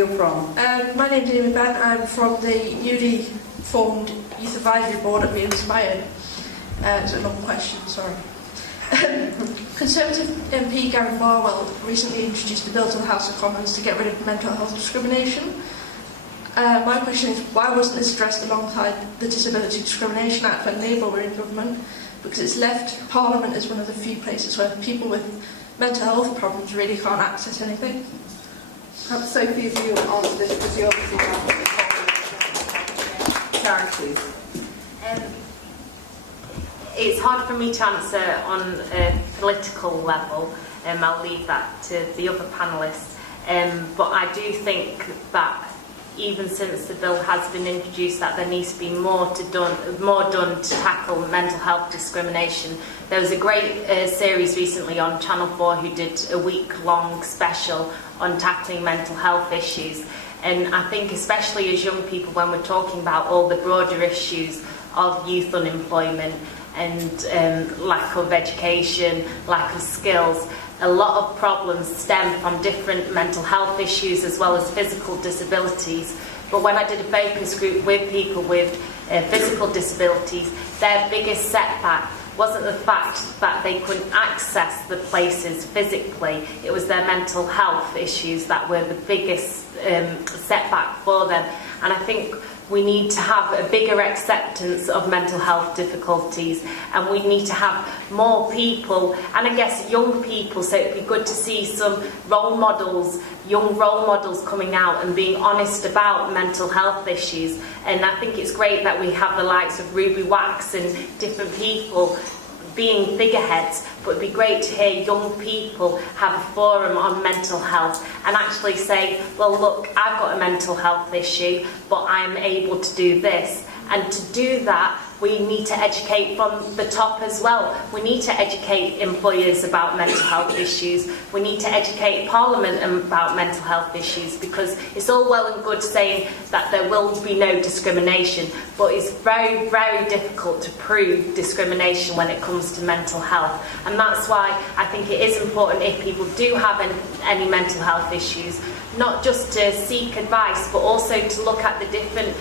you're from. My name's Amy Ben. I'm from the newly formed Youth Advisory Board at Inspired. It's a long question, sorry. Conservative MP Gary Barwell recently introduced a bill to the House of Commons to get rid of mental health discrimination. My question is, why wasn't this addressed alongside the Disability Discrimination Act when Labour were in government? Because it's left Parliament as one of the few places where people with mental health problems really can't access anything. Sophie, if you answer this, because you obviously have charities. It's hard for me to answer on a political level. I'll leave that to the other panellists. But I do think that even since the bill has been introduced, that there needs to be more done to tackle mental health discrimination. There was a great series recently on Channel 4 who did a week-long special on tackling mental health issues. And I think especially as young people, when we're talking about all the broader issues of youth unemployment and lack of education, lack of skills, a lot of problems stem from different mental health issues as well as physical disabilities. But when I did a focus group with people with physical disabilities, their biggest setback wasn't the fact that they couldn't access the places physically, it was their mental health issues that were the biggest setback for them. And I think we need to have a bigger acceptance of mental health difficulties, and we need to have more people, and I guess young people, so it'd be good to see some role models, young role models coming out and being honest about mental health issues. And I think it's great that we have the likes of Ruby Wax and different people being figureheads, but it'd be great to hear young people have a forum on mental health and actually say, well look, I've got a mental health issue, but I'm able to do this. And to do that, we need to educate from the top as well. We need to educate employers about mental health issues. We need to educate Parliament about mental health issues, because it's all well and good saying that there will be no discrimination, but it's very, very difficult to prove discrimination when it comes to mental health. And that's why I think it is important, if people do have any mental health issues, not just to seek advice, but also to look at the different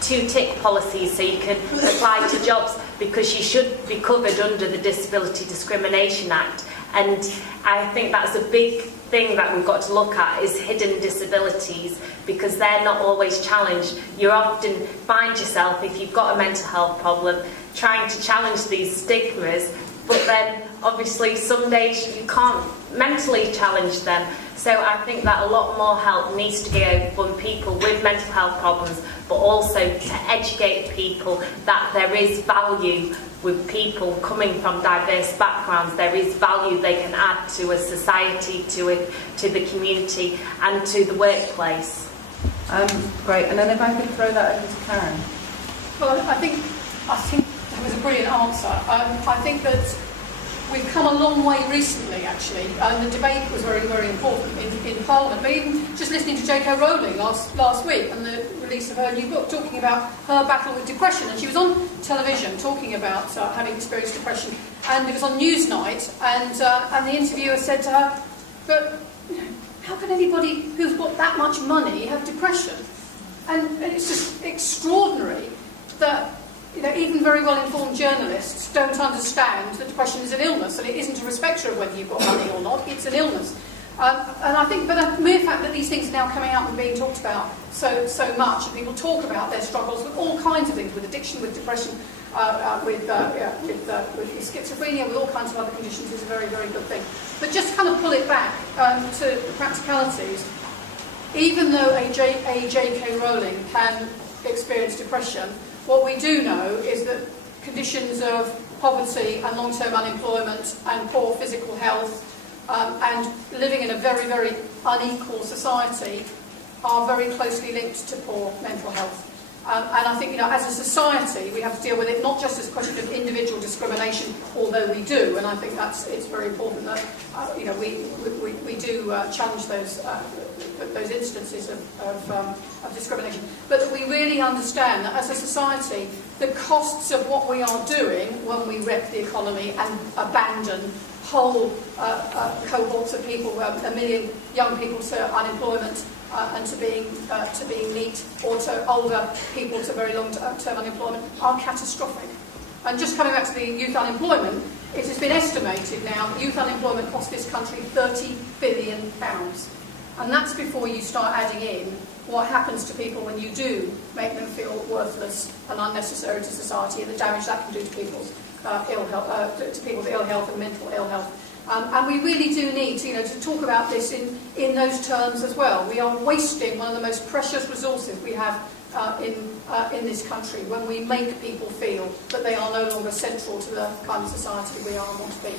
two-tick policies so you can apply to jobs, because you should be covered under the Disability Discrimination Act. And I think that's a big thing that we've got to look at, is hidden disabilities, because they're not always challenged. You often find yourself, if you've got a mental health problem, trying to challenge these stigmas, but then obviously some days you can't mentally challenge them. So I think that a lot more help needs to go from people with mental health problems, but also to educate people that there is value with people coming from diverse backgrounds. There is value they can add to a society, to the community and to the workplace. Great, and then if I could throw that over to Karen. Well, I think that was a brilliant answer. I think that we've come a long way recently, actually. The debate was very, very important in Parliament. But even just listening to J.K. Rowling last week and the release of her new book, talking about her battle with depression, and she was on television talking about having experienced depression, and it was on Newsnight, and the interviewer said to her, "But how can anybody who's got that much money have depression?" And it's just extraordinary that, you know, even very well-informed journalists don't understand that depression is an illness, and it isn't a respecter of whether you've got money or not. It's an illness. And I think, but the mere fact that these things are now coming out and being talked about so much, and people talk about their struggles with all kinds of things, with addiction, with depression, with schizophrenia, with all kinds of other conditions, is a very, very good thing. But just kind of pull it back to the practicalities. Even though a J.K. Rowling can experience depression, what we do know is that conditions of poverty and long-term unemployment and poor physical health and living in a very, very unequal society are very closely linked to poor mental health. And I think, you know, as a society, we have to deal with it not just as a question of individual discrimination, although we do, and I think it's very important that you know, we do challenge those instances of discrimination, but that we really understand that as a society, the costs of what we are doing when we wreck the economy and abandon whole cohorts of people, 1 million young people to unemployment, and to being NEET, or to older people to very long-term unemployment are catastrophic. And just coming back to the youth unemployment, it has been estimated now that youth unemployment costs this country £30 billion. And that's before you start adding in what happens to people when you do make them feel worthless and unnecessary to society, and the damage that can do to people's ill health, to people's ill health and mental ill health. And we really do need to talk about this in those terms as well. We are wasting one of the most precious resources we have in this country when we make people feel that they are no longer central to the kind of society we are and want to be.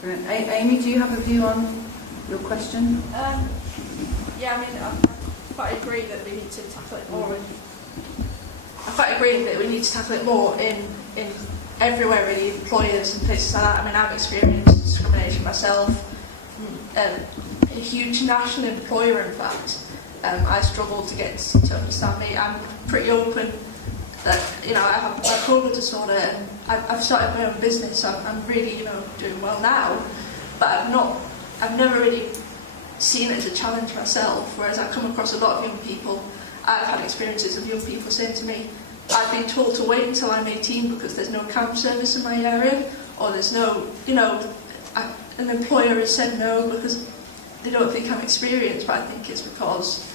Brilliant. Amy, do you have a view on your question? Yeah, I mean, I quite agree that we need to tackle it more. I quite agree that we need to tackle it more in everywhere, really, employers and places like that. I mean, I've experienced discrimination myself. A huge national employer, in fact. I struggle to get to understand me. I'm pretty open that, I have bipolar disorder, and I've started my own business, so I'm really, doing well now. But I've never really seen it as a challenge myself, whereas I come across a lot of young people. I've had experiences of young people saying to me, I've been told to wait until I'm 18 because there's no camp service in my area, or there's no, an employer has said no because they don't think I'm experienced, but I think it's because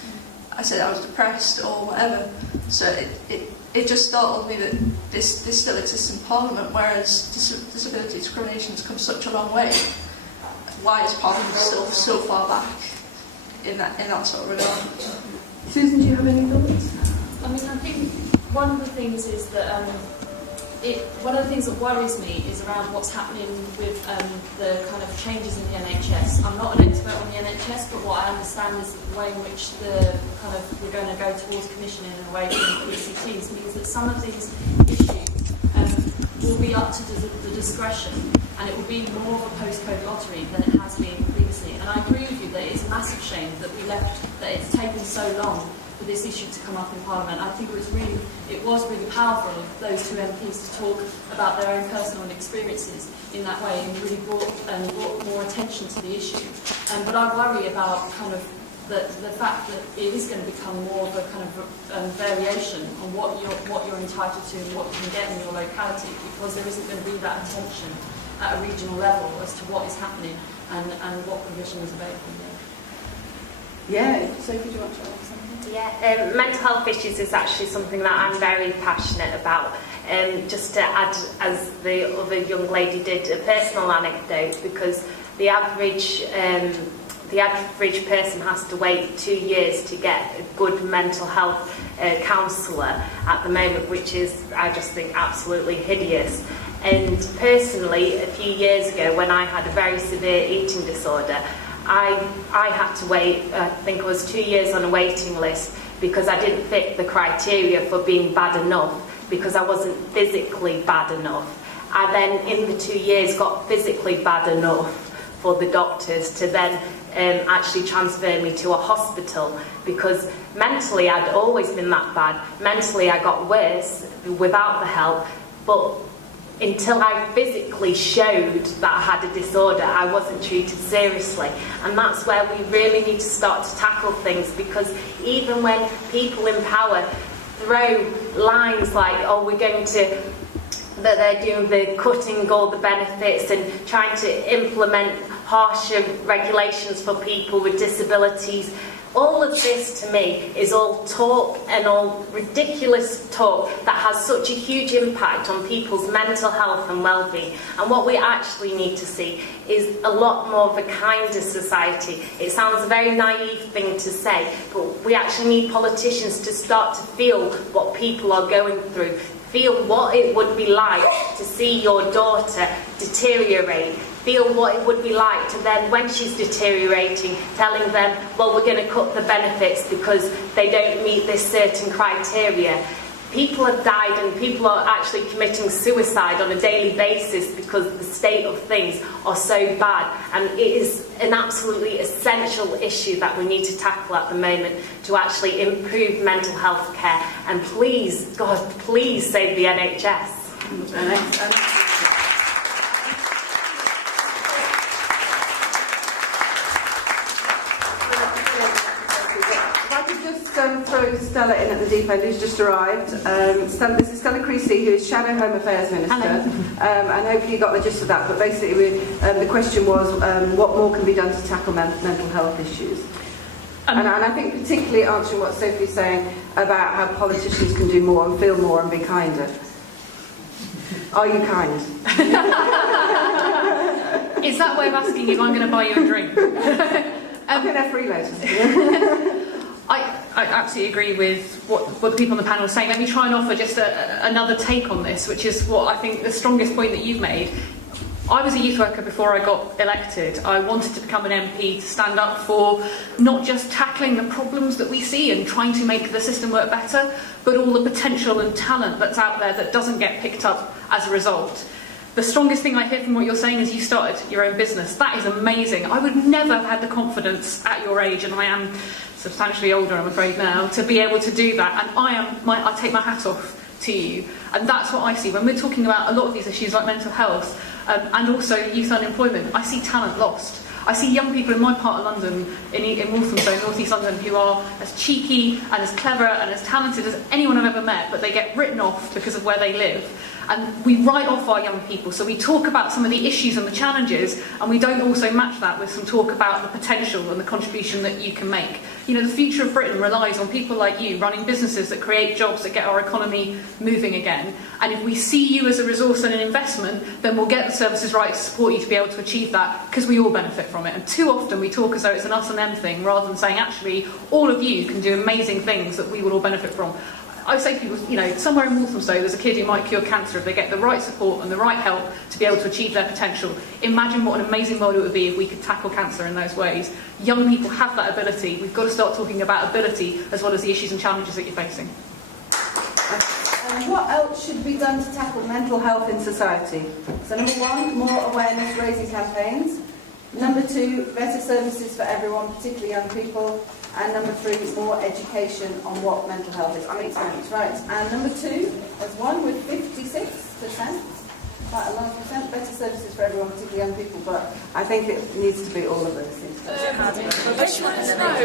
I said I was depressed or whatever. So it just startled me that this still exists in Parliament, whereas disability discrimination has come such a long way. Why is Parliament still so far back in that sort of regard? Susan, do you have any thoughts? I mean, I think one of the things is that one of the things that worries me is around what's happening with the kind of changes in the NHS. I'm not an expert on the NHS, but what I understand is that the way in which we're going to go towards commissioning and away from PCTs means that some of these issues will be up to the discretion, and it will be more of a postcode lottery than it has been previously. And I agree with you that it's a massive shame that that it's taken so long for this issue to come up in Parliament. I think it was really powerful of those two MPs to talk about their own personal experiences in that way, and really brought more attention to the issue. But I worry about kind of the fact that it is going to become more of a kind of variation on what you're entitled to and what you can get in your locality, because there isn't going to be that attention at a regional level as to what is happening and what provision is available there. Yeah, Sophie, do you want to add something? Yeah, mental health issues is actually something that I'm very passionate about. Just to add, as the other young lady did, a personal anecdote, because the average person has to wait 2 years to get a good mental health counsellor at the moment, which is, I just think, absolutely hideous. And personally, a few years ago, when I had a very severe eating disorder, I had to wait, I think it was 2 years on a waiting list, because I didn't fit the criteria for being bad enough, because I wasn't physically bad enough. I then, in the 2 years, got physically bad enough for the doctors to then actually transfer me to a hospital, because mentally I'd always been that bad. Mentally I got worse without the help, but until I physically showed that I had a disorder, I wasn't treated seriously. And that's where we really need to start to tackle things, because even when people in power throw lines like, oh, we're going to, that they're doing the cutting all the benefits and trying to implement harsher regulations for people with disabilities. All of this, to me, is all talk and all ridiculous talk that has such a huge impact on people's mental health and well-being. And what we actually need to see is a lot more of a kinder society. It sounds a very naive thing to say, but we actually need politicians to start to feel what people are going through, feel what it would be like to see your daughter deteriorate, feel what it would be like to then, when she's deteriorating, telling them, well, we're going to cut the benefits because they don't meet this certain criteria. People have died and people are actually committing suicide on a daily basis because the state of things are so bad. And it is an absolutely essential issue that we need to tackle at the moment to actually improve mental health care. And please, God, please save the NHS. throw Stella in at the deep end, who's just arrived. This is Stella Creasy, who is Shadow Home Affairs Minister. And hopefully you got the gist of that. But basically, the question was, what more can be done to tackle mental health issues? And I think particularly answering what Sophie's saying about how politicians can do more and feel more and be kinder. Are you kind? Is that way of asking if I'm going to buy you a drink? I think they're free later. I absolutely agree with what the people on the panel are saying. Let me try and offer just another take on this, which is what I think the strongest point that you've made. I was a youth worker before I got elected. I wanted to become an MP to stand up for not just tackling the problems that we see and trying to make the system work better, but all the potential and talent that's out there that doesn't get picked up as a result. The strongest thing I hear from what you're saying is you started your own business. That is amazing. I would never have had the confidence at your age, and I am substantially older, I'm afraid now, to be able to do that. And I take my hat off to you. And that's what I see. When we're talking about a lot of these issues like mental health and also youth unemployment, I see talent lost. I see young people in my part of London, in Walthamstow, North East London, who are as cheeky and as clever and as talented as anyone I've ever met, but they get written off because of where they live. And we write off our young people, so we talk about some of the issues and the challenges, and we don't also match that with some talk about the potential and the contribution that you can make. You know, the future of Britain relies on people like you running businesses that create jobs that get our economy moving again. And if we see you as a resource and an investment, then we'll get the services right to support you to be able to achieve that, because we all benefit from it. And too often we talk as though it's an us and them thing, rather than saying, actually, all of you can do amazing things that we will all benefit from. I say to people, you know, somewhere in Walthamstow there's a kid who might cure cancer if they get the right support and the right help to be able to achieve their potential. Imagine what an amazing world it would be if we could tackle cancer in those ways. Young people have that ability. We've got to start talking about ability as well as the issues and challenges that you're facing. And what else should be done to tackle mental health in society? So number 1, more awareness raising campaigns. Number 2, better services for everyone, particularly young people. And number 3, more education on what mental health is. Makes sense, right? And number 2, there's one with 56%, quite a large percent, better services for everyone, particularly young people. But I think it needs to be all of those things. I just wanted to know,